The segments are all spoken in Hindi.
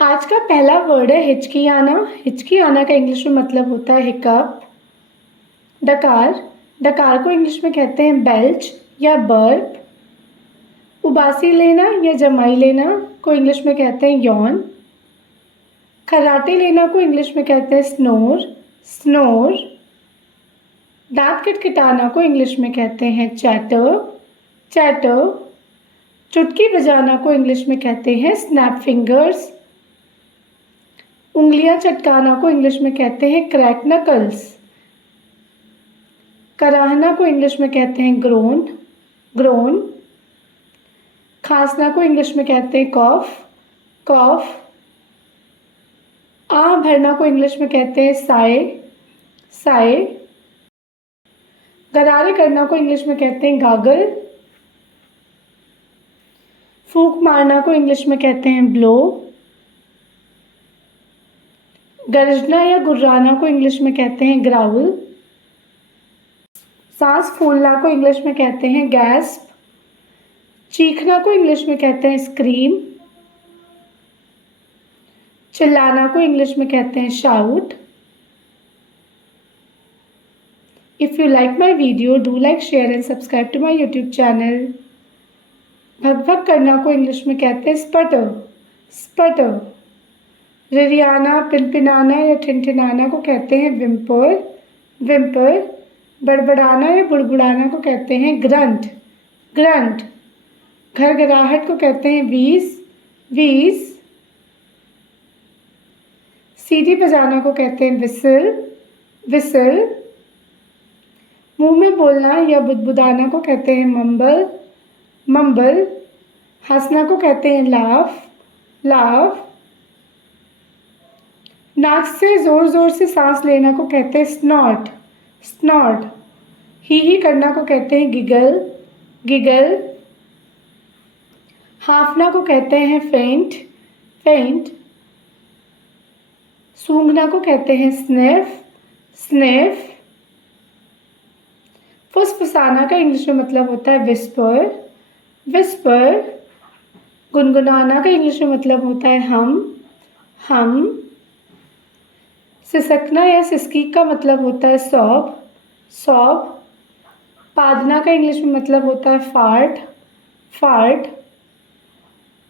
आज का पहला वर्ड है हिचकी आना। हिचकी आना का इंग्लिश में मतलब होता है हिकअप। डकार, डकार को इंग्लिश में कहते हैं बेल्च या बर्प। उबासी लेना या जमाई लेना को इंग्लिश में कहते हैं यॉन। खर्राटे लेना को इंग्लिश में कहते हैं स्नोर, स्नोर। दांत खटखटाना को इंग्लिश में कहते हैं चैटर, चैटर। चुटकी बजाना को इंग्लिश में कहते हैं स्नैप फिंगर्स। उंगलियां चटकाना को इंग्लिश में कहते हैं क्रैक नकल्स। कराहना को इंग्लिश में कहते हैं ग्रोन, ग्रोन। खांसना को इंग्लिश में कहते हैं कॉफ, कॉफ। आह भरना को इंग्लिश में कहते हैं साए, साए। गरारे करना को इंग्लिश में कहते हैं गागल। फूंक मारना को इंग्लिश में कहते हैं ब्लो। गरजना या गुर्राना को इंग्लिश में कहते हैं ग्राउल। सांस फूलना को इंग्लिश में कहते हैं गैस्प। चीखना को इंग्लिश में कहते हैं स्क्रीम। चिल्लाना को इंग्लिश में कहते हैं shout. If you like my video do like share and subscribe to my YouTube channel. भग भग करना को इंग्लिश में कहते हैं स्पटर, स्पटर। रिरियाना, पिनपिनाना या ठिनठिनाना को कहते हैं विम्पर, विम्पर। बड़बड़ाना या बुड़बुड़ाना को कहते हैं ग्रंट, ग्रंट। घरघराहट को कहते हैं व्हीज, व्हीज। सीटी बजाना को कहते हैं विसल, विसल। मुंह में बोलना या बुदबुदाना को कहते हैं मम्बल, मम्बल। हंसना को कहते हैं लाफ, लाफ। नाक से ज़ोर ज़ोर से सांस लेना को कहते हैं स्नॉट, स्नॉट। ही करना को कहते हैं गिगल, गिगल। हाफना को कहते हैं फेंट, फेंट। सूंघना को कहते हैं स्निफ, स्निफ। फुसफुसाना का इंग्लिश में मतलब होता है विस्पर, विस्पर। गुनगुनाना का इंग्लिश में मतलब होता है हम, हम। सिसकना या सिसकी का मतलब होता है सॉब, सॉब। पादना का इंग्लिश में मतलब होता है फार्ट, फार्ट।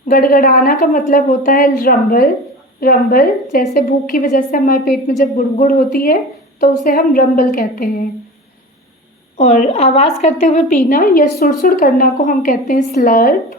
गड़गड़ाना का मतलब होता है रंबल, रंबल। जैसे भूख की वजह से हमारे पेट में जब गुड़गुड़ होती है तो उसे हम रंबल कहते हैं। और आवाज़ करते हुए पीना या सुड़सुड़ करना को हम कहते हैं स्लर्प,